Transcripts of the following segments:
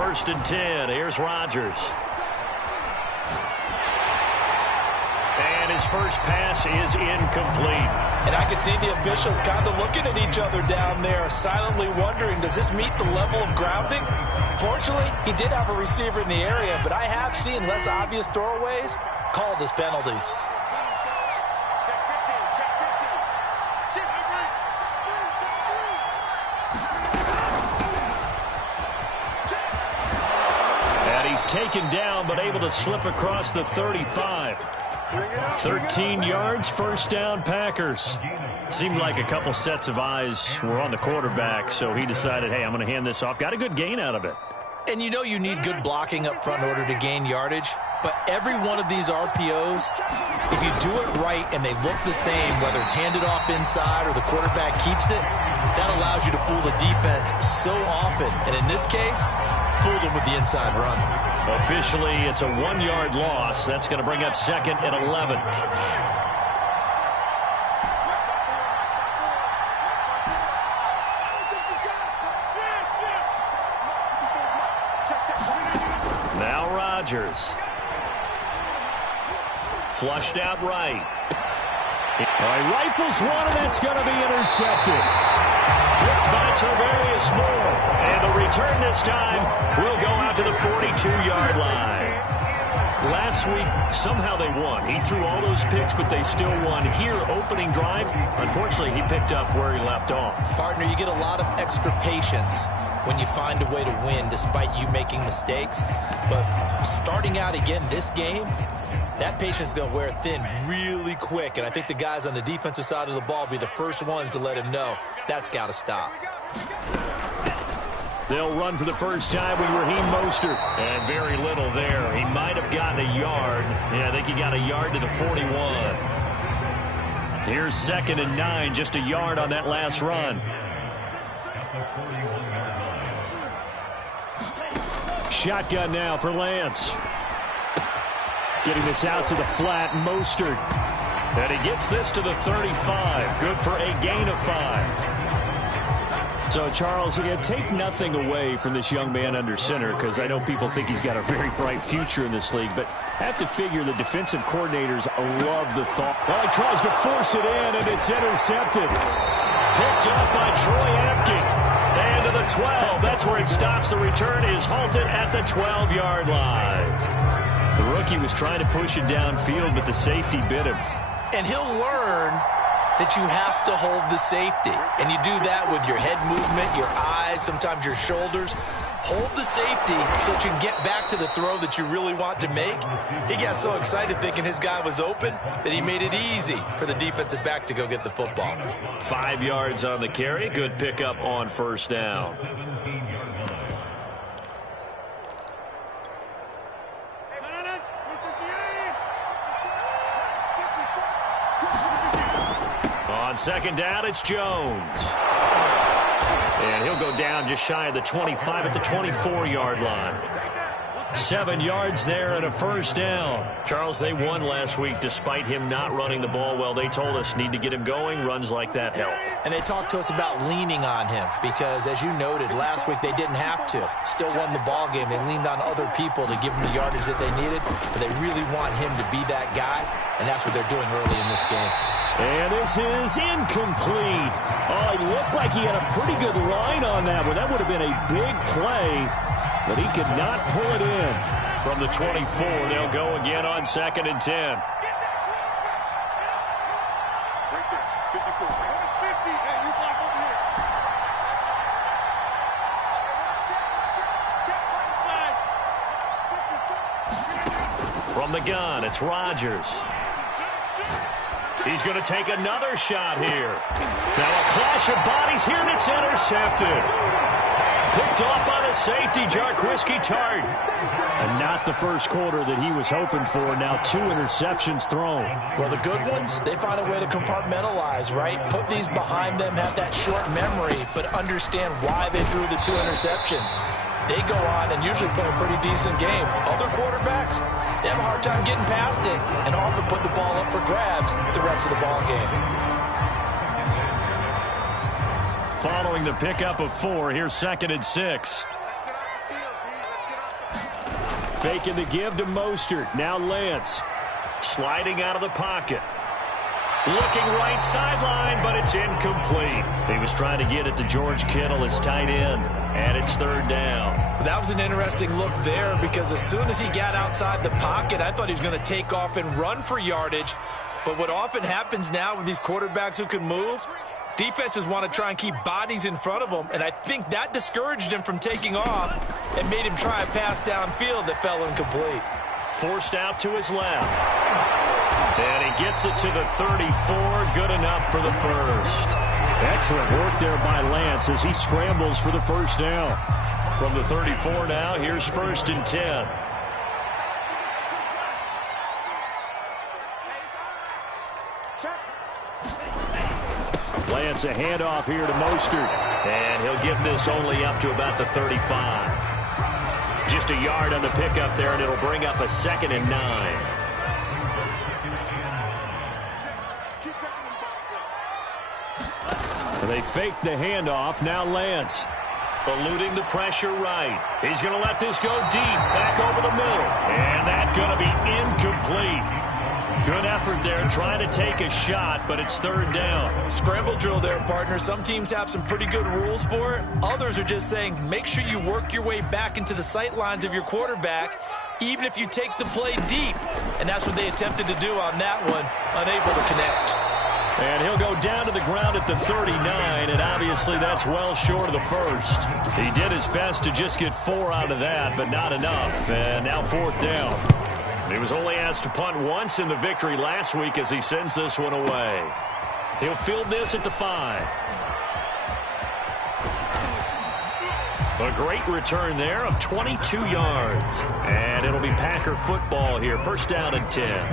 1st and 10. Here's Rodgers. And his first pass is incomplete. And I can see the officials kind of looking at each other down there, silently wondering, does this meet the level of grounding? Fortunately, he did have a receiver in the area, but I have seen less obvious throwaways called as penalties. And he's taken down, but able to slip across the 35. 13 yards, first down, Packers. Seemed like a couple sets of eyes were on the quarterback, so he decided, hey, I'm going to hand this off. Got a good gain out of it. And you know you need good blocking up front in order to gain yardage, but every one of these RPOs, if you do it right and they look the same, whether it's handed off inside or the quarterback keeps it, that allows you to fool the defense so often. And in this case, fooled him with the inside run. Officially, it's a 1-yard loss. That's going to bring up 2nd and 11. Now Rodgers. Flushed out right. He rifles one, and that's going to be intercepted. Picked by Tarvarius Moore. And the return this time will go out to the 42-yard line. Last week, somehow they won. He threw all those picks, but they still won. Here, opening drive, unfortunately, he picked up where he left off. Partner, you get a lot of extra patience when you find a way to win despite you making mistakes. But starting out again this game, that patience is going to wear thin really quick. And I think the guys on the defensive side of the ball will be the first ones to let him know that's got to stop. They'll run for the first time with Raheem Mostert. And very little there. He might have gotten a yard. Yeah, I think he got a yard to the 41. Here's 2nd and 9, just a yard on that last run. Shotgun now for Lance. Getting this out to the flat, Mostert. And he gets this to the 35. Good for a gain of 5. So, Charles, take nothing away from this young man under center, because I know people think he's got a very bright future in this league, but I have to figure the defensive coordinators love the thought. Well, he tries to force it in, and it's intercepted. Picked up by Troy Apke. And to the 12. That's where it stops. The return is halted at the 12-yard line. The rookie was trying to push it downfield, but the safety bit him. And he'll learn that you have to hold the safety. And you do that with your head movement, your eyes, sometimes your shoulders. Hold the safety so that you can get back to the throw that you really want to make. He got so excited thinking his guy was open that he made it easy for the defensive back to go get the football. 5 yards on the carry. Good pickup on first down. On 2nd down, it's Jones. And he'll go down just shy of the 25 at the 24-yard line. 7 yards there and a first down. Charles, they won last week despite him not running the ball well. They told us need to get him going. Runs like that help. And they talked to us about leaning on him because, as you noted, last week they didn't have to. Still won the ball game. They leaned on other people to give them the yardage that they needed, but they really want him to be that guy, and that's what they're doing early in this game. And this is incomplete. Oh, it looked like he had a pretty good line on that one. That would have been a big play, but he could not pull it in. From the 24, they'll go again on 2nd and 10. From the gun, it's Rodgers. He's going to take another shot here. Now a clash of bodies here, and it's intercepted. Picked off by the safety, Jarquiski Tart. And not the first quarter that he was hoping for. Now 2 interceptions thrown. Well, the good ones, they find a way to compartmentalize, right? Put these behind them, have that short memory, but understand why they threw the 2 interceptions. They go on and usually play a pretty decent game. Other quarterbacks, they have a hard time getting past it and often put the ball up for grabs the rest of the ball game. Following the pickup of 4, here's 2nd and 6. Faking the give to Mostert. Now Lance. Sliding out of the pocket. Looking right sideline, but it's incomplete. He was trying to get it to George Kittle, his tight end, and it's third down. That was an interesting look there because as soon as he got outside the pocket, I thought he was going to take off and run for yardage. But what often happens now with these quarterbacks who can move, defenses want to try and keep bodies in front of them, and I think that discouraged him from taking off and made him try a pass downfield that fell incomplete. Forced out to his left. And he gets it to the 34. Good enough for the first. Excellent work there by Lance as he scrambles for the first down. From the 34 now, here's 1st and 10. Lance a handoff here to Mostert. And he'll get this only up to about the 35. Just a yard on the pickup there, and it'll bring up a 2nd and 9. They fake the handoff. Now Lance. Eluding the pressure right. He's going to let this go deep. Back over the middle. And that's going to be incomplete. Good effort there trying to take a shot, but it's third down. Scramble drill there, partner. Some teams have some pretty good rules for it. Others are just saying make sure you work your way back into the sight lines of your quarterback, even if you take the play deep. And that's what they attempted to do on that one, unable to connect. And he'll go down to the ground at the 39, and obviously that's well short of the first. He did his best to just get 4 out of that, but not enough. And now 4th down. He was only asked to punt once in the victory last week as he sends this one away. He'll field this at the 5. A great return there of 22 yards. And it'll be Packer football here. 1st down and 10.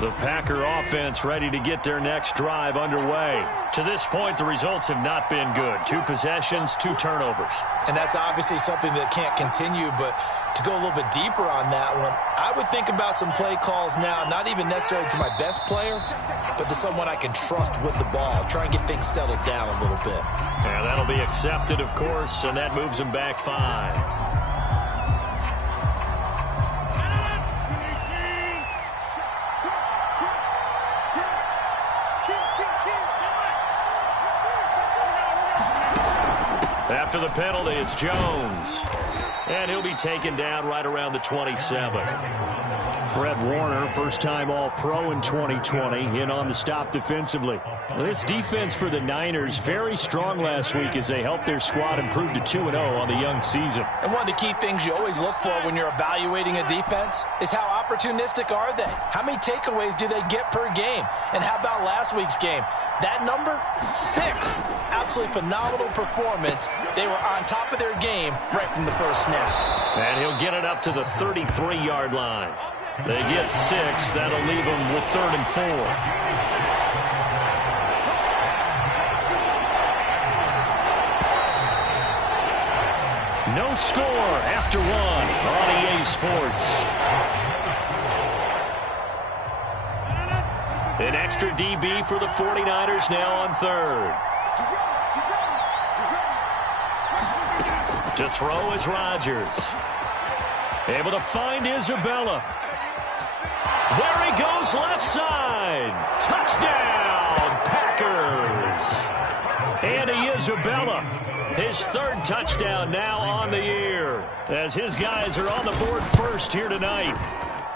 The Packer offense ready to get their next drive underway. To this point, the results have not been good. 2 possessions, 2 turnovers. And that's obviously something that can't continue, but to go a little bit deeper on that one, I would think about some play calls now, not even necessarily to my best player, but to someone I can trust with the ball. Try and get things settled down a little bit. And that'll be accepted, of course, and that moves him back 5. After the penalty, it's Jones. And he'll be taken down right around the 27. Fred Warner, first-time All-Pro in 2020, in on the stop defensively. This defense for the Niners, very strong last week as they helped their squad improve to 2-0 on the young season. And one of the key things you always look for when you're evaluating a defense is how opportunistic are they? How many takeaways do they get per game? And how about last week's game? That number, 6. Absolutely phenomenal performance. They were on top of their game right from the first snap. And he'll get it up to the 33-yard line. They get 6. That'll leave them with 3rd and 4. No score after 1 on EA Sports. An extra DB for the 49ers now on 3rd. To throw is Rodgers. Able to find Isabella. There he goes left side. Touchdown, Packers. Andy Isabella, his 3rd touchdown now on the year, as his guys are on the board first here tonight.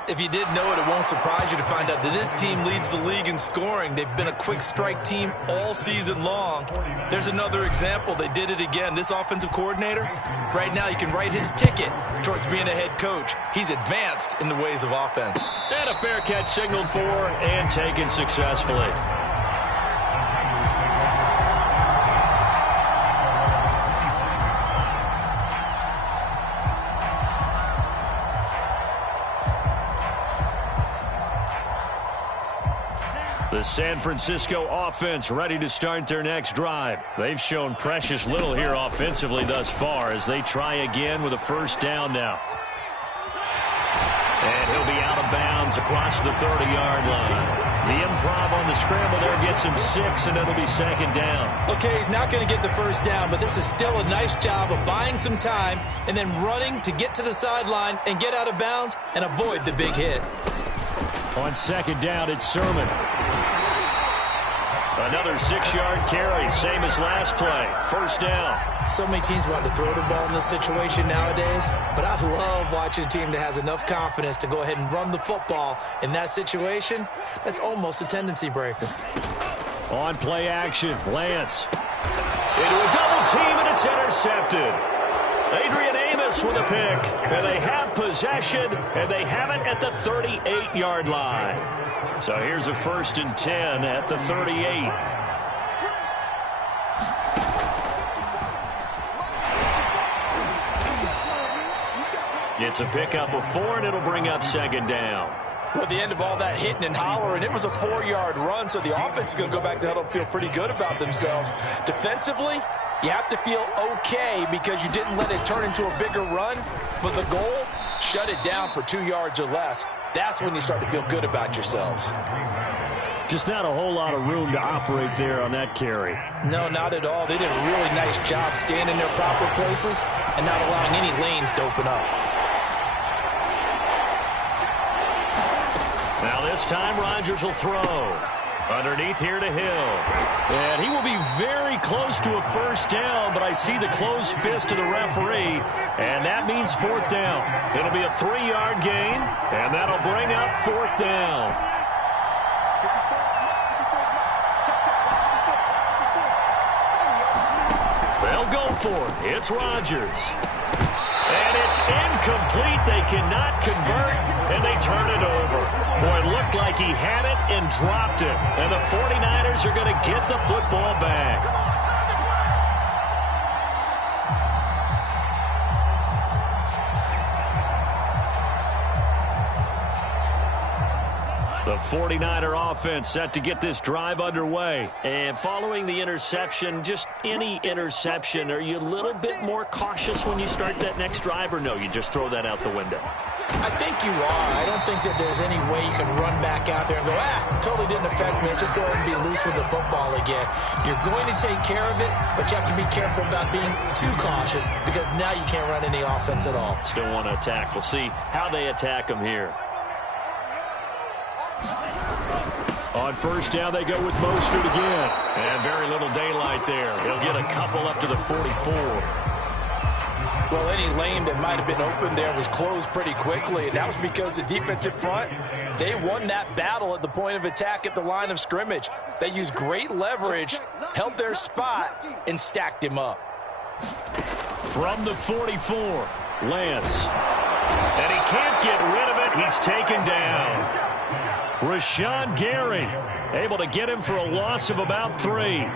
If you didn't know it, it won't surprise you to find out that this team leads the league in scoring. They've been a quick strike team all season long. There's another example. They did it again. This offensive coordinator, right now you can write his ticket towards being a head coach. He's advanced in the ways of offense. And a fair catch signaled for and taken successfully. The San Francisco offense ready to start their next drive. They've shown precious little here offensively thus far as they try again with a 1st down now. And he'll be out of bounds across the 30-yard line. The improv on the scramble there gets him 6, and it'll be second down. Okay, he's not going to get the first down, but this is still a nice job of buying some time and then running to get to the sideline and get out of bounds and avoid the big hit. On second down, it's Sermon. Another 6-yard carry, same as last play. First down. So many teams want to throw the ball in this situation nowadays, but I love watching a team that has enough confidence to go ahead and run the football in that situation. That's almost a tendency breaker. On play action, Lance. Into a double team, and it's intercepted. Adrian Amos with a pick, and they have possession, and they have it at the 38-yard line. So here's a 1st and 10 at the 38. It's a pickup of 4, and it'll bring up second down. Well, at the end of all that hitting and hollering, it was a 4-yard run, so the offense is going to go back to the huddle and feel pretty good about themselves. Defensively, you have to feel okay because you didn't let it turn into a bigger run, but the goal, shut it down for 2 yards or less. That's when you start to feel good about yourselves. Just not a whole lot of room to operate there on that carry. No, not at all. They did a really nice job staying in their proper places and not allowing any lanes to open up. Now this time, Rodgers will throw. Underneath here to Hill. And he will be very close to a first down, but I see the closed fist of the referee, and that means 4th down. It'll be a 3-yard gain, and that'll bring up 4th down. They'll go for it. It's Rodgers. And it's incomplete. They cannot convert, and they turn it over. Boy, it looked like he had it and dropped it. And the 49ers are going to get the football back. The 49er offense set to get this drive underway. And following the interception, just any interception, are you a little bit more cautious when you start that next drive, or no, you just throw that out the window? I think you are. I don't think that there's any way you can run back out there and go, totally didn't affect me. Let's just go ahead and be loose with the football again. You're going to take care of it, but you have to be careful about being too cautious because now you can't run any offense at all. Still want to attack. We'll see how they attack them here. On first down, they go with Mostert again. And very little daylight there. He'll get a couple up to the 44. Well, any lane that might have been open there was closed pretty quickly, and that was because the defensive front, they won that battle at the point of attack at the line of scrimmage. They used great leverage, held their spot, and stacked him up. From the 44, Lance. And he can't get rid of it. He's taken down. Rashawn Gary able to get him for a loss of about 3.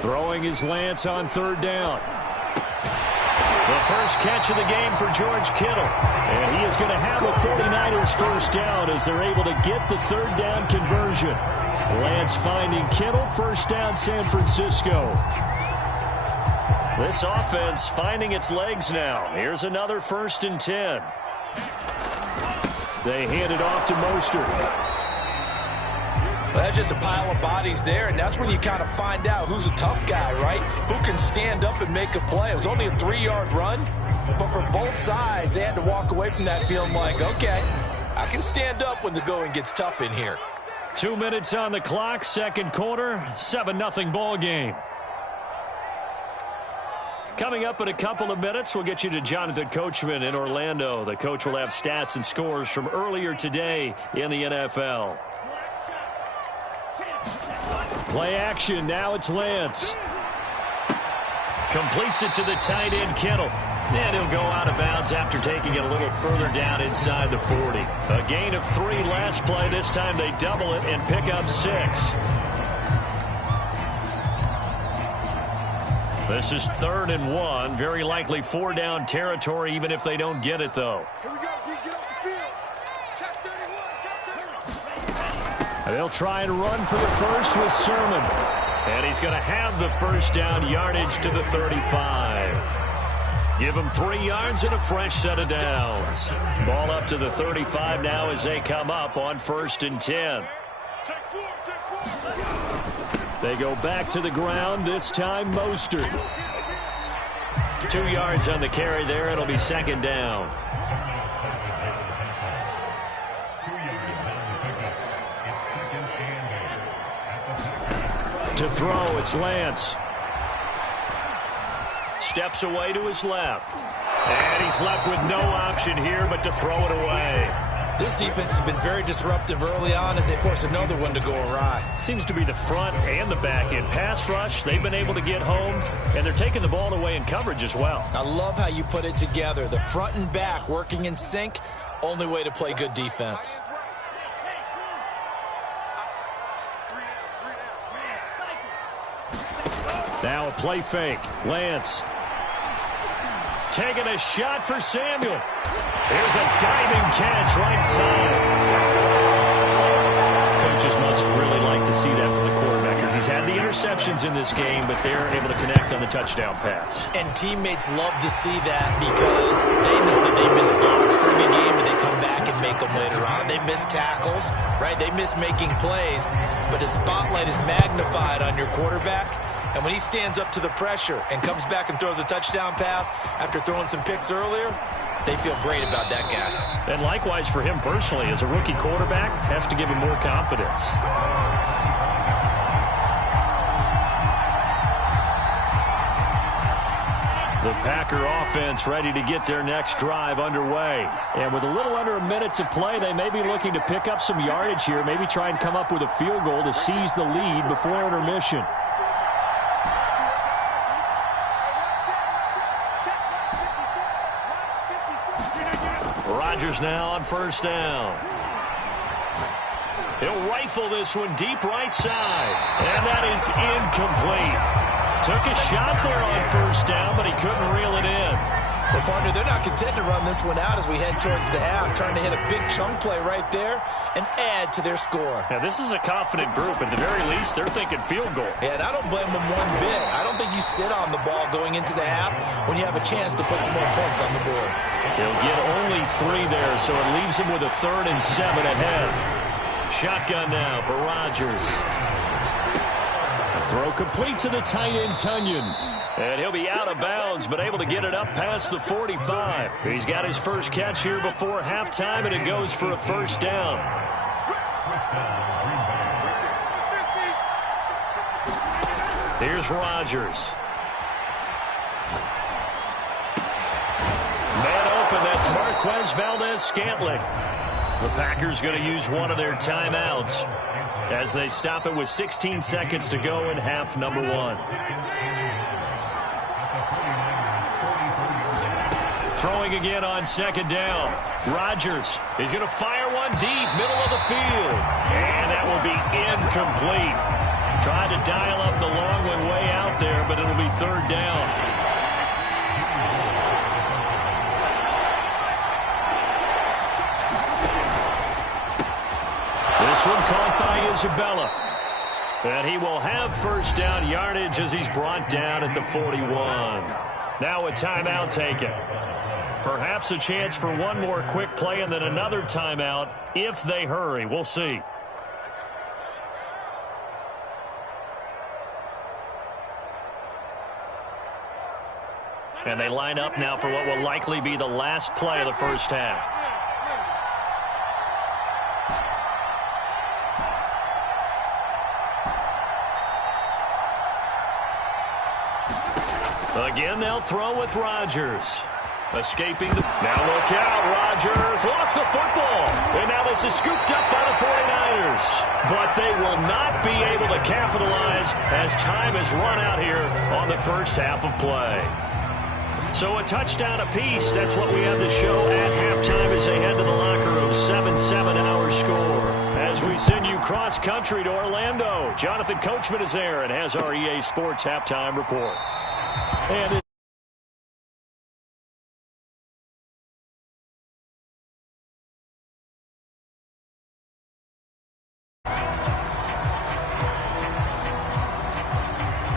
Throwing is Lance on 3rd down. The first catch of the game for George Kittle. And he is going to have a 49ers first down as they're able to get the 3rd down conversion. Lance finding Kittle, first down San Francisco. This offense finding its legs now. Here's another 1st and 10. They hand it off to Mostert. Well, that's just a pile of bodies there, and that's when you kind of find out who's a tough guy, right? Who can stand up and make a play. It was only a 3-yard run, but for both sides, they had to walk away from that feeling like, okay, I can stand up when the going gets tough in here. 2 minutes on the clock, second quarter, 7-0 ball game. Coming up in a couple of minutes, we'll get you to Jonathan Coachman in Orlando. The coach will have stats and scores from earlier today in the NFL. Play action. Now it's Lance. Completes it to the tight end, Kittle. And he'll go out of bounds after taking it a little further down inside the 40. A gain of 3 last play. This time they double it and pick up 6. This is 3rd and 1. Very likely 4-down territory, even if they don't get it, though. Here we go, D. Get off the field. Check 31. Check 31. They'll try and run for the first with Sermon. And he's going to have the first down, yardage to the 35. Give them 3 yards and a fresh set of downs. Ball up to the 35 now as they come up on 1st and 10. They go back to the ground, this time Mostert. 2 yards on the carry there. It'll be 2nd down. To throw, it's Lance. Steps away to his left. And he's left with no option here but to throw it away. This defense has been very disruptive early on as they force another one to go awry. Seems to be the front and the back end. Pass rush, they've been able to get home, and they're taking the ball away in coverage as well. I love how you put it together. The front and back working in sync, only way to play good defense. Now a play fake. Lance. Taking a shot for Samuel. Here's a diving catch right side. Coaches must really like to see that from the quarterback because he's had the interceptions in this game, but they're able to connect on the touchdown pass. And teammates love to see that because they know that they miss blocks during a game and they come back and make them later on. They miss tackles, right? They miss making plays, but the spotlight is magnified on your quarterback. And when he stands up to the pressure and comes back and throws a touchdown pass after throwing some picks earlier, they feel great about that guy. And likewise for him personally, as a rookie quarterback, has to give him more confidence. The Packer offense ready to get their next drive underway. And with a little under a minute to play, they may be looking to pick up some yardage here, maybe try and come up with a field goal to seize the lead before intermission. Rodgers now on 1st down. He'll rifle this one deep right side. And that is incomplete. Took a shot there on 1st down, but he couldn't reel it in. Well, partner, they're not content to run this one out as we head towards the half, trying to hit a big chunk play right there and add to their score. Now, this is a confident group. At the very least, they're thinking field goal. Yeah, and I don't blame them one bit. I don't think you sit on the ball going into the half when you have a chance to put some more points on the board. He'll get only 3 there, so it leaves him with a 3rd and 7 ahead. Shotgun now for Rodgers. A throw complete to the tight end, Tunyon. And he'll be out of bounds, but able to get it up past the 45. He's got his first catch here before halftime, and it goes for a 1st down. Here's Rodgers. Man open, that's Marquez Valdez-Scantling. The Packers going to use one of their timeouts as they stop it with 16 seconds to go in half number 1. Throwing again on 2nd down. Rodgers is going to fire one deep, middle of the field. And that will be incomplete. Tried to dial up the long one way out there, but it'll be 3rd down. This one caught by Isabella. And he will have 1st down yardage as he's brought down at the 41. Now a timeout taken. Perhaps a chance for one more quick play and then another timeout if they hurry. We'll see. And they line up now for what will likely be the last play of the 1st half. Again, they'll throw with Rodgers. Escaping the... Now look out, Rodgers lost the football. And now this is scooped up by the 49ers. But they will not be able to capitalize as time has run out here on the 1st half of play. So a touchdown apiece. That's what we have to show at halftime as they head to the locker room. 7-7 our score. As we send you cross-country to Orlando, Jonathan Coachman is there and has our EA Sports halftime report. And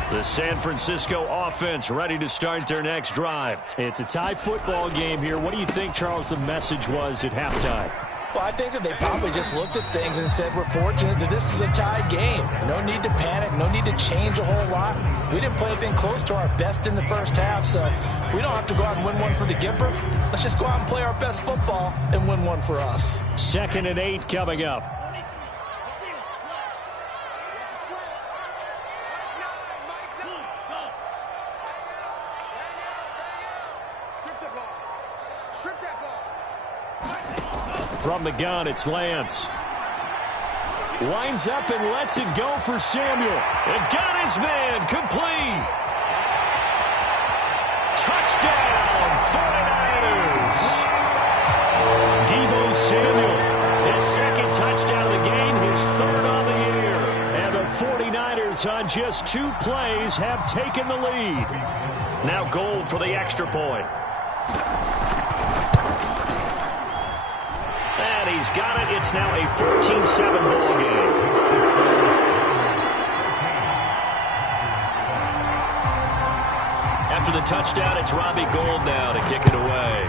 the The San Francisco offense ready to start their next drive. It's a tie football game here. What do you think, Charles, the message was at halftime? Well, I think that they probably just looked at things and said, we're fortunate that this is a tie game. No need to panic. No need to change a whole lot. We didn't play anything close to our best in the first half, so we don't have to go out and win one for the Gipper. Let's just go out and play our best football and win one for us. 2nd and 8 coming up. From the gun, it's Lance. Winds up and lets it go for Samuel. And got his man complete. Touchdown, 49ers. Deebo Samuel, his 2nd touchdown of the game, his 3rd on the year. And the 49ers on just 2 plays have taken the lead. Now Gold for the extra point. And he's got it. It's now a 14-7 ball game. After the touchdown, it's Robbie Gould now to kick it away.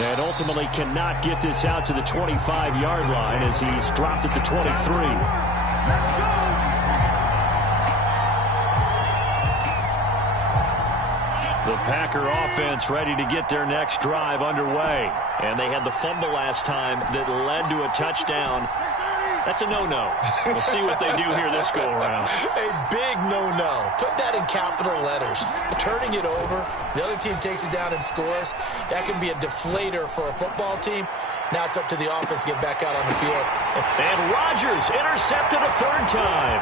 And ultimately cannot get this out to the 25-yard line as he's dropped at the 23. The Packer offense ready to get their next drive underway. And they had the fumble last time that led to a touchdown. That's a no-no. We'll see what they do here this go-around. A big no-no. Put that in capital letters. Turning it over, the other team takes it down and scores. That can be a deflator for a football team. Now it's up to the offense to get back out on the field. And Rodgers intercepted a 3rd time.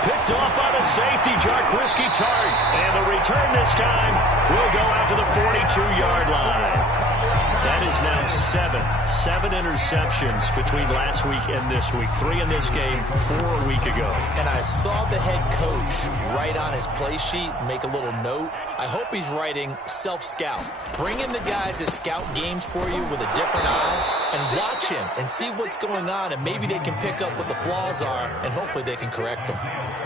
Picked off by the safety, Jarkowski Tart. And the return this time will go out to the 42-yard line. That is now 7 interceptions between last week and this week. 3 in this game, 4 a week ago. And I saw the head coach write on his play sheet, make a little note. I hope he's writing self-scout. Bring in the guys that scout games for you with a different eye and watch him and see what's going on, and maybe they can pick up what the flaws are, and hopefully they can correct them.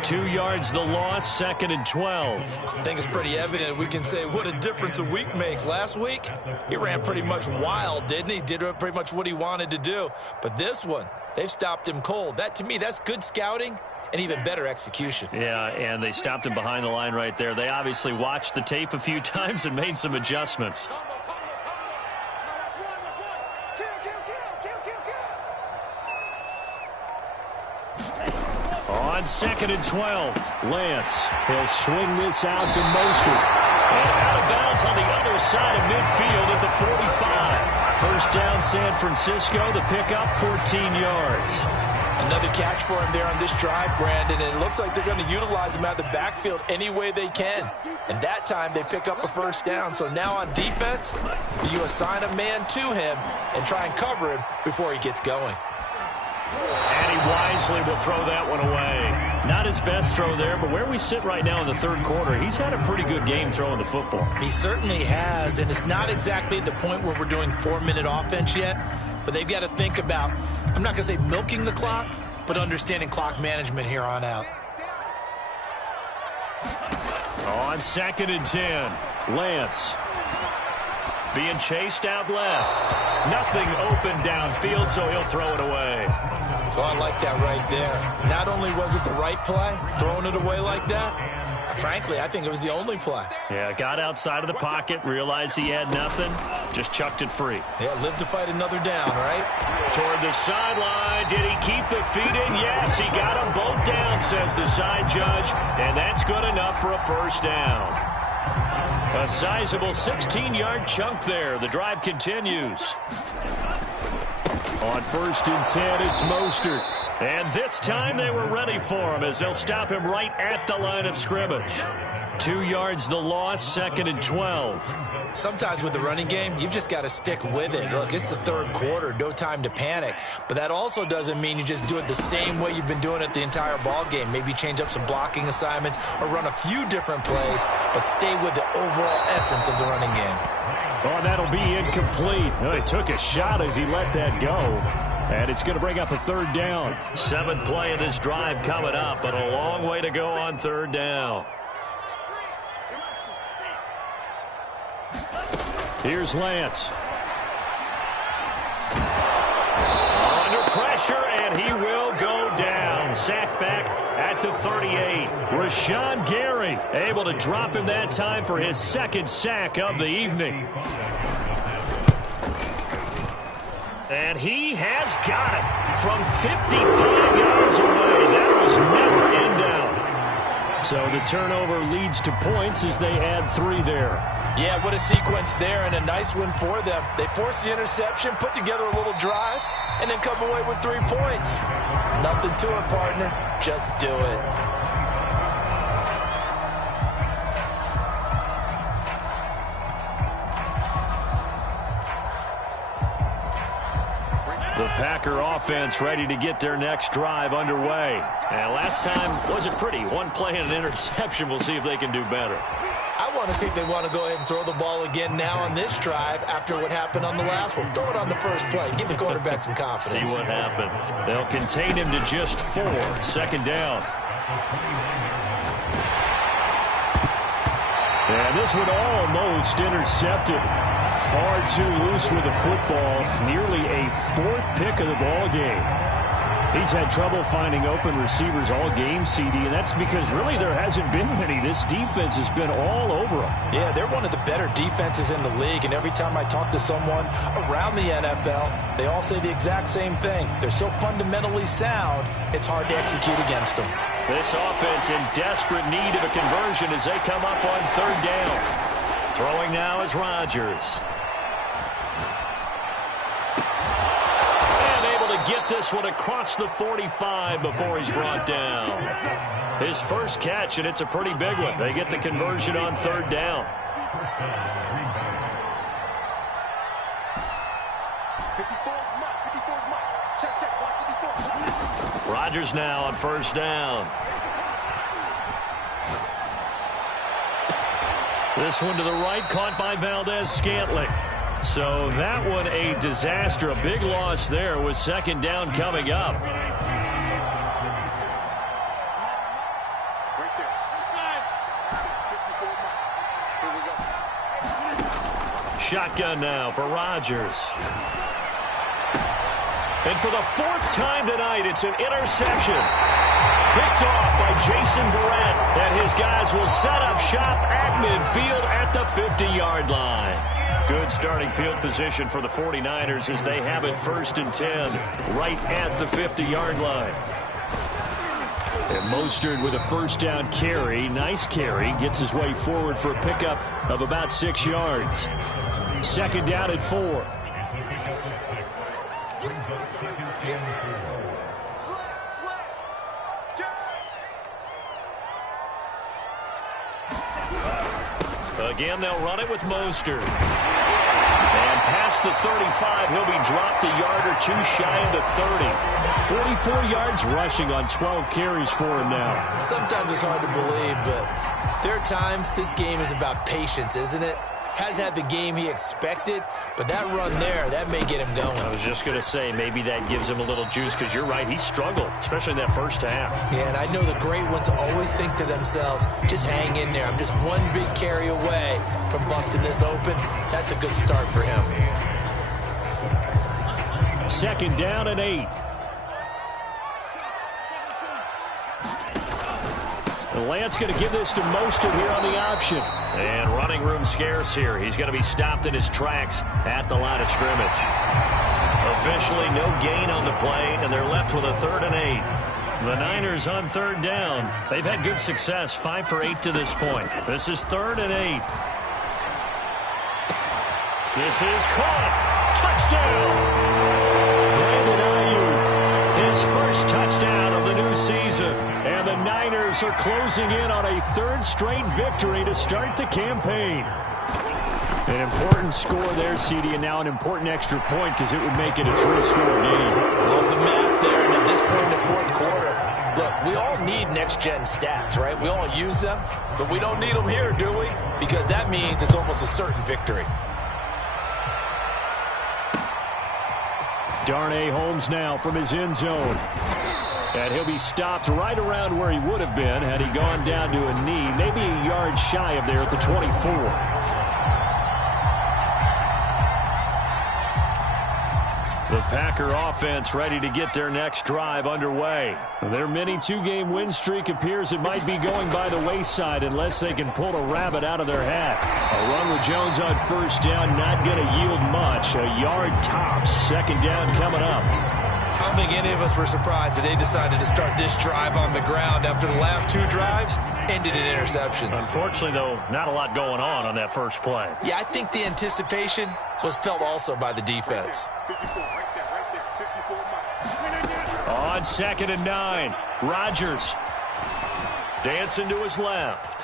2 yards the loss, 2nd and 12. I think it's pretty evident we can say what a difference a week makes. Last week, he ran pretty much wild, didn't he? Did pretty much what he wanted to do. But this one, they've stopped him cold. That, to me, that's good scouting and even better execution. Yeah, and they stopped him behind the line right there. They obviously watched the tape a few times and made some adjustments. On 2nd and 12, Lance. He'll swing this out to Mostert. And out of bounds on the other side of midfield at the 45. 1st down, San Francisco. The pickup, 14 yards. Another catch for him there on this drive, Brandon, and it looks like they're going to utilize him out of the backfield any way they can. And that time they pick up a 1st down. So now on defense, you assign a man to him and try and cover him before he gets going. And he wisely will throw that one away. Not his best throw there, but where we sit right now in the 3rd quarter, he's had a pretty good game throwing the football. He certainly has, and it's not exactly at the point where we're doing 4-minute offense yet, but they've got to think about, I'm not going to say milking the clock, but understanding clock management here on out. On 2nd and 10, Lance. Being chased out left. Nothing open downfield, so he'll throw it away. Oh, I like that right there. Not only was it the right play, throwing it away like that, frankly, I think it was the only play. Yeah, got outside of the pocket, realized he had nothing, just chucked it free. Yeah, live to fight another down, right? Toward the sideline, did he keep the feet in? Yes, he got them both down, says the side judge, and that's good enough for a 1st down. A sizable 16-yard chunk there. The drive continues. On 1st and 10, it's Mostert. And this time they were ready for him as they'll stop him right at the line of scrimmage. 2 yards the loss, 2nd and 12. Sometimes with the running game, you've just got to stick with it. Look, it's the 3rd quarter, no time to panic. But that also doesn't mean you just do it the same way you've been doing it the entire ball game. Maybe change up some blocking assignments or run a few different plays, but stay with the overall essence of the running game. Oh, that'll be incomplete. He took a shot as he let that go. And it's going to bring up a third down. 7th play of this drive coming up, but a long way to go on third down. Here's Lance. Under pressure, and he will go down. Sacked back at the 38. Rashawn Gary able to drop him that time for his 2nd sack of the evening. And he has got it from 55 yards away. That was never in down. So the turnover leads to points as they add 3 there. Yeah, what a sequence there, and a nice one for them. They forced the interception, put together a little drive, and then come away with 3 points. Nothing to it, partner. Just do it. The Packer offense ready to get their next drive underway. And last time wasn't pretty. 1 play and an interception. We'll see if they can do better. I want to see if they want to go ahead and throw the ball again now on this drive after what happened on the last one. Throw it on the first play. Give the quarterback some confidence. See what happens. They'll contain him to just 4. 2nd down. And this one almost intercepted. Far too loose with the football. Nearly a 4th pick of the ball game. He's had trouble finding open receivers all game, CD, and that's because really there hasn't been many. This defense has been all over them. Yeah, they're one of the better defenses in the league, and every time I talk to someone around the NFL, they all say the exact same thing. They're so fundamentally sound, it's hard to execute against them. This offense in desperate need of a conversion as they come up on 3rd down. Throwing now is Rodgers. Get this one across the 45 before he's brought down. His first catch, and it's a pretty big one. They get the conversion on 3rd down. 54's mark. Check, block 54. Rodgers now on 1st down. This one to the right, caught by Valdez-Scantling. So that one a disaster, a big loss there with 2nd down coming up. Right there. 54 mark. Here we go. Shotgun now for Rodgers. And for the 4th time tonight, it's an interception. Picked off by Jason Verrett. And his guys will set up shop at midfield at the 50-yard line. Good starting field position for the 49ers as they have it 1st and 10 right at the 50-yard line. And Mostert with a 1st down carry. Nice carry. Gets his way forward for a pickup of about 6 yards. 2nd down at 4. Again, they'll run it with Mostert. And past the 35, he'll be dropped a yard or 2 shy of the 30. 44 yards rushing on 12 carries for him now. Sometimes it's hard to believe, but there are times this game is about patience, isn't it? Has had the game he expected, but that run there, that may get him going. I was just going to say, maybe that gives him a little juice, because you're right, he struggled, especially in that first half. Yeah, and I know the great ones always think to themselves, just hang in there. I'm just one big carry away from busting this open. That's a good start for him. 2nd down and 8. And Lance going to give this to Mostert here on the option. And running room scarce here. He's going to be stopped in his tracks at the line of scrimmage. Officially no gain on the play, and they're left with a 3rd and 8. The Niners on 3rd down. They've had good success, 5 for 8 to this point. This is 3rd and 8. This is caught. Touchdown! Brandon Ayuk, his first touchdown of the new season. And the Niners are closing in on a 3rd straight victory to start the campaign. An important score there, CD, and now an important extra point because it would make it a 3-score game. Love the math there, and at this point in the 4th quarter, look, we all need next-gen stats, right? We all use them, but we don't need them here, do we? Because that means it's almost a certain victory. Darnay Holmes now from his end zone. And he'll be stopped right around where he would have been had he gone down to a knee, maybe a yard shy of there at the 24. The Packer offense ready to get their next drive underway. Their mini two-game win streak appears it might be going by the wayside unless they can pull a rabbit out of their hat. A run with Jones on first down, not going to yield much. A yard tops. Second down coming up. I don't think any of us were surprised that they decided to start this drive on the ground after the last two drives ended in interceptions. Unfortunately, though, not a lot going on that first play. Yeah, I think the anticipation was felt also by the defense. 54, right there, 54 miles. On 2nd and 9, Rodgers dancing to his left.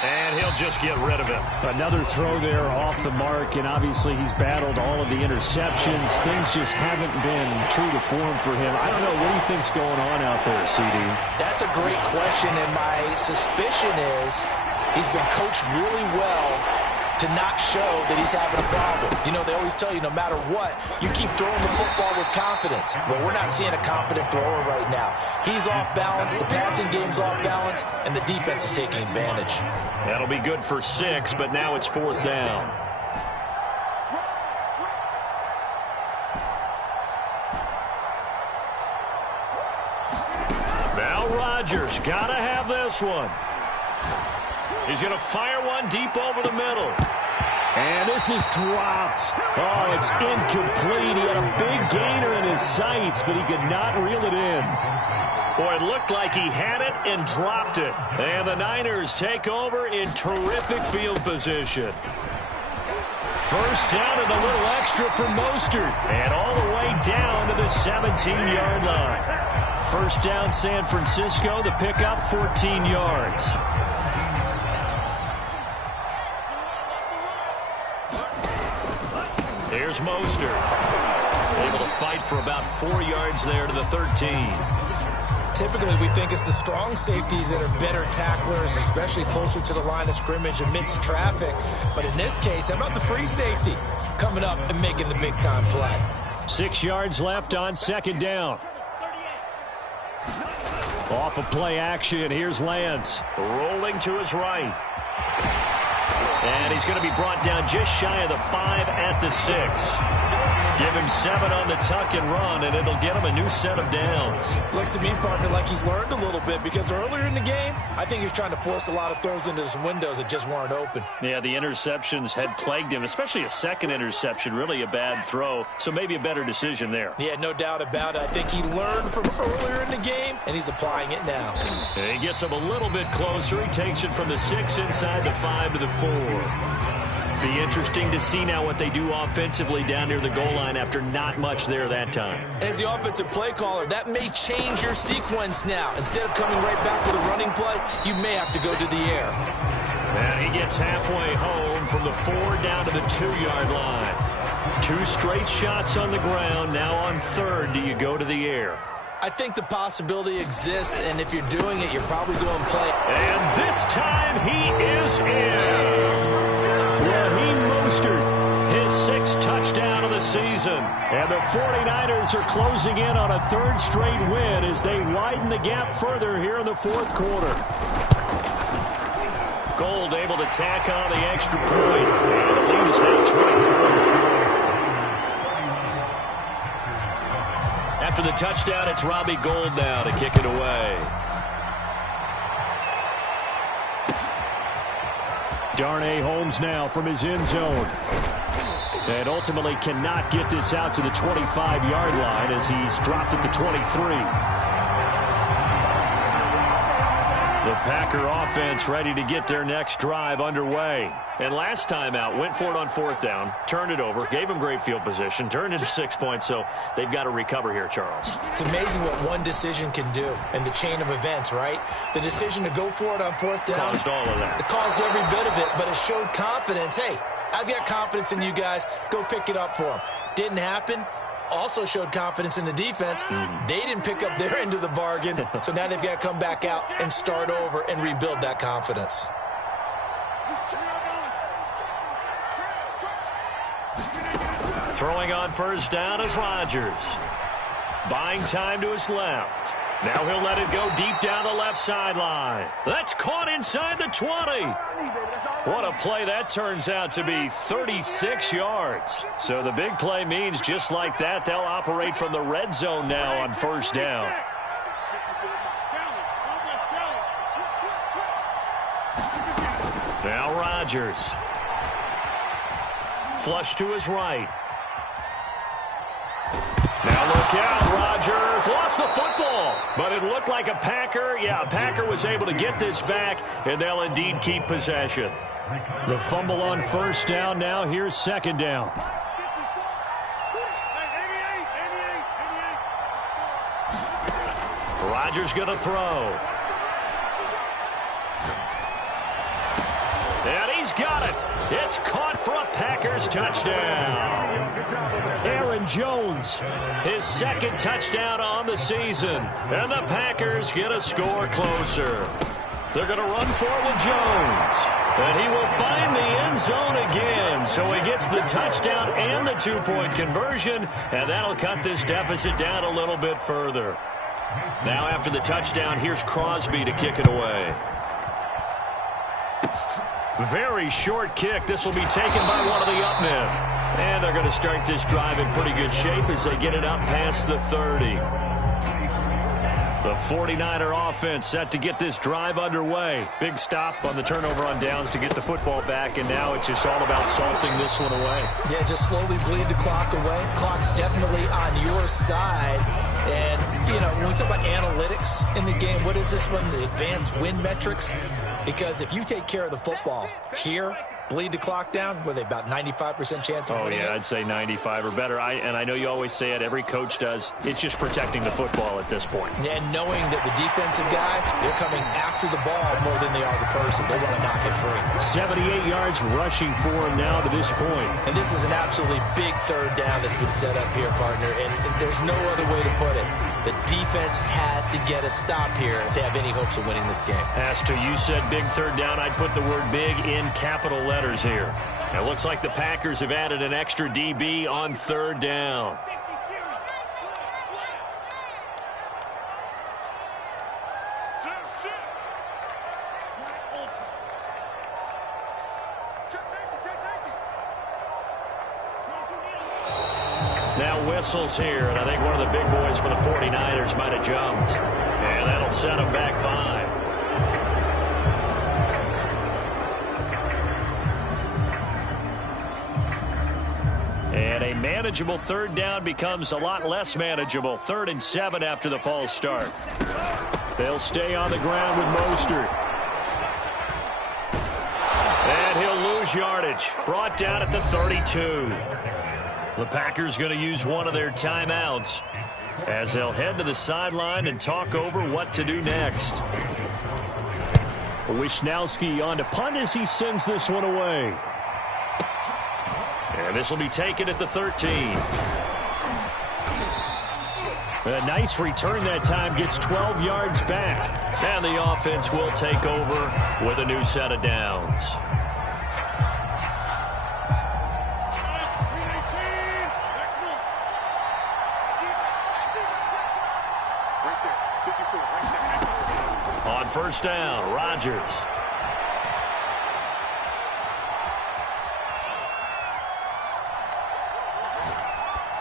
And he'll just get rid of it. Another throw there off the mark, and obviously he's battled all of the interceptions. Things just haven't been true to form for him. I don't know, what do you think's going on out there, CD? That's a great question, and my suspicion is he's been coached really well to not show that he's having a problem. You know, they always tell you no matter what, you keep throwing the football with confidence. Well, we're not seeing a confident thrower right now. He's off balance, the passing game's off balance, and the defense is taking advantage. That'll be good for 6, but now it's 4th down. Now Rodgers, gotta have this one. He's going to fire one deep over the middle. And this is dropped. Oh, it's incomplete. He had a big gainer in his sights, but he could not reel it in. Boy, it looked like he had it and dropped it. And the Niners take over in terrific field position. First down and a little extra for Mostert. And all the way down to the 17-yard line. First down San Francisco, the pickup 14 yards. Here's Mostert. Able to fight for about 4 yards there to the 13. Typically, we think it's the strong safeties that are better tacklers, especially closer to the line of scrimmage amidst traffic. But in this case, how about the free safety coming up and making the big-time play? 6 yards left on 2nd down. Off of play action, here's Lance. Rolling to his right. And he's going to be brought down just shy of the 5 at the 6. Give him 7 on the tuck and run, and it'll get him a new set of downs. Looks to me, partner, like he's learned a little bit, because earlier in the game, I think he was trying to force a lot of throws into some windows that just weren't open. Yeah, the interceptions had plagued him, especially a second interception, really a bad throw, so maybe a better decision there. Yeah, no doubt about it. I think he learned from earlier in the game, and he's applying it now. And he gets him a little bit closer. He takes it from the 6 inside the 5 to the 4. Be interesting to see now what they do offensively down near the goal line after not much there that time. As the offensive play caller, that may change your sequence now. Instead of coming right back with a running play, you may have to go to the air. And he gets halfway home from the 4 down to the 2-yard line. 2 straight shots on the ground. Now on 3rd, do you go to the air? I think the possibility exists, and if you're doing it, you're probably going to play. And this time he is in. Mostert, his 6th touchdown of the season. And the 49ers are closing in on a 3rd straight win as they widen the gap further here in the 4th quarter. Gold able to tack on the extra point. And the lead is now 24. After the touchdown, it's Robbie Gould now to kick it away. Darnay Holmes now from his end zone. And ultimately cannot get this out to the 25-yard line as he's dropped at the 23. The Packer offense ready to get their next drive underway. And last time out, went for it on 4th down, turned it over, gave them great field position, turned into 6 points, so they've got to recover here, Charles. It's amazing what one decision can do in the chain of events, right? The decision to go for it on 4th down. Caused all of that. It caused every bit of it, but it showed confidence. Hey, I've got confidence in you guys. Go pick it up for them. Didn't happen. Also showed confidence in the defense. They didn't pick up their end of the bargain, so now they've got to come back out and start over and rebuild that confidence. Throwing on first down is Rodgers. Buying time to his left. Now he'll let it go deep down the left sideline. That's caught inside the 20. What a play that turns out to be, 36 yards. So the big play means just like that, they'll operate from the red zone now on first down. Now Rodgers. Flush to his right. Now look out, Rodgers lost the football, but it looked like a Packer. Yeah, a Packer was able to get this back, and they'll indeed keep possession. The fumble on first down. Now here's second down. Rodgers going to throw. And he's got it. It's caught for a Packers touchdown. Aaron Jones, his second touchdown on the season. And the Packers get a score closer. They're going to run for it with Jones. And he will find the end zone again. So he gets the touchdown and the two-point conversion. And that'll cut this deficit down a little bit further. Now after the touchdown, here's Crosby to kick it away. Very short kick. This will be taken by one of the up men. And they're going to start this drive in pretty good shape as they get it up past the 30. The 49er offense set to get this drive underway. Big stop on the turnover on downs to get the football back, and now it's just all about salting this one away. Yeah, just slowly bleed the clock away. Clock's definitely on your side. And, you know, when we talk about analytics in the game, what is this one? The advanced win metrics? Because if you take care of the football here, bleed the clock down, were they about 95% chance of winning it? I'd say 95 or better. And I know you always say it, every coach does. It's just protecting the football at this point. And knowing that the defensive guys, they're coming after the ball more than they are the person. They want to knock it free. 78 yards rushing for him now to this point. And this is an absolutely big third down that's been set up here, partner. And there's no other way to put it. The defense has to get a stop here to have any hopes of winning this game. Has to. You said big third down. I'd put the word big in capital letters here. It looks like the Packers have added an extra DB on third down. Now whistles here, and I think one of the big boys for the 49ers might have jumped. And that'll set them back 5. And a manageable third down becomes a lot less manageable. 3rd and 7 after the false start. They'll stay on the ground with Mostert. And he'll lose yardage. Brought down at the 32. The Packers going to use one of their timeouts as they'll head to the sideline and talk over what to do next. Wishnowski on to punt as he sends this one away. And this will be taken at the 13. A nice return that time, gets 12 yards back. And the offense will take over with a new set of downs. On first down, Rodgers.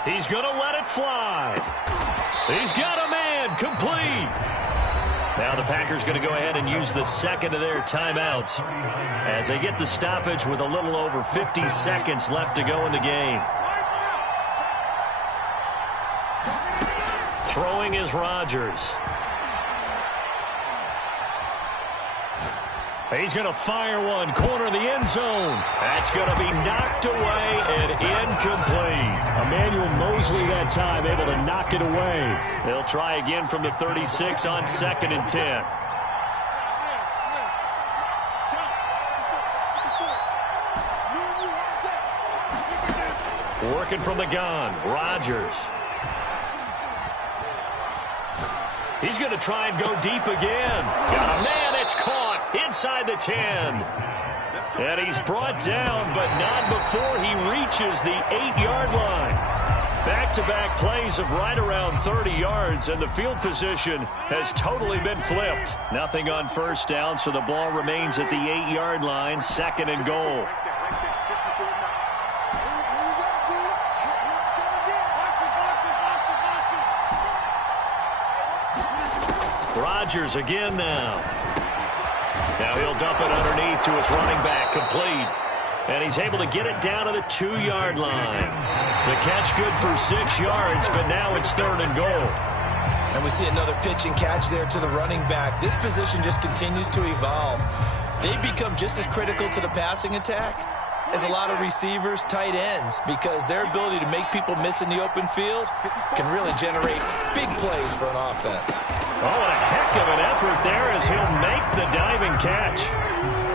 He's going to let it fly. He's got a man, complete. Now the Packers going to go ahead and use the second of their timeouts as they get the stoppage with a little over 50 seconds left to go in the game. Throwing is Rodgers. He's going to fire one, corner of the end zone. That's going to be knocked away and incomplete. Emmanuel Mosley that time able to knock it away. They'll try again from the 36 on 2nd and 10. Working from the gun, Rodgers. He's going to try and go deep again. Got a man, it's caught inside the 10. And he's brought down, but not before he reaches the 8-yard line. Back-to-back plays of right around 30 yards, and the field position has totally been flipped. Nothing on first down, so the ball remains at the 8-yard line, 2nd and goal. Rodgers again now. Now he'll dump it underneath to his running back, complete. And he's able to get it down to the 2-yard line. The catch good for 6 yards, but now it's 3rd and goal. And we see another pitch and catch there to the running back. This position just continues to evolve. They become just as critical to the passing attack as a lot of receivers, tight ends, because their ability to make people miss in the open field can really generate big plays for an offense. Oh, and a heck of an effort there as he'll make the diving catch.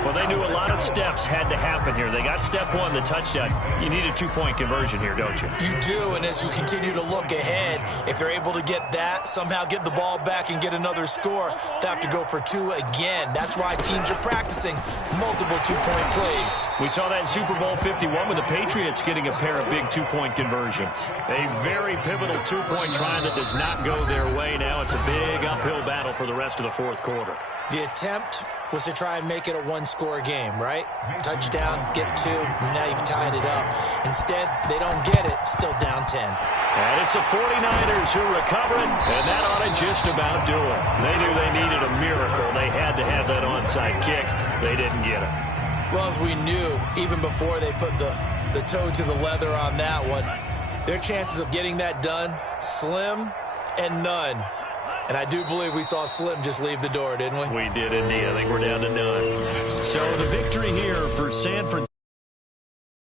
Well, they knew a lot of steps had to happen here. They got step 1, the touchdown. You need a 2-point conversion here, don't you? You do, and as you continue to look ahead, if they're able to get that, somehow get the ball back and get another score, they have to go for 2 again. That's why teams are practicing multiple 2-point plays. We saw that in Super Bowl 51 with the Patriots getting a pair of big 2-point conversions. A very pivotal 2-point try that does not go their way now. It's a big uphill battle for the rest of the 4th quarter. The attempt was to try and make it a 1-score game, right? Touchdown, get 2, and now you've tied it up. Instead, they don't get it, still down 10. And it's the 49ers who are recovering, and that ought to just about do it. They knew they needed a miracle. They had to have that onside kick. They didn't get it. Well, as we knew, even before they put the toe to the leather on that one, their chances of getting that done, slim and none. And I do believe we saw Slim just leave the door, didn't we? We did indeed. I think we're down to none. So the victory here for San Francisco.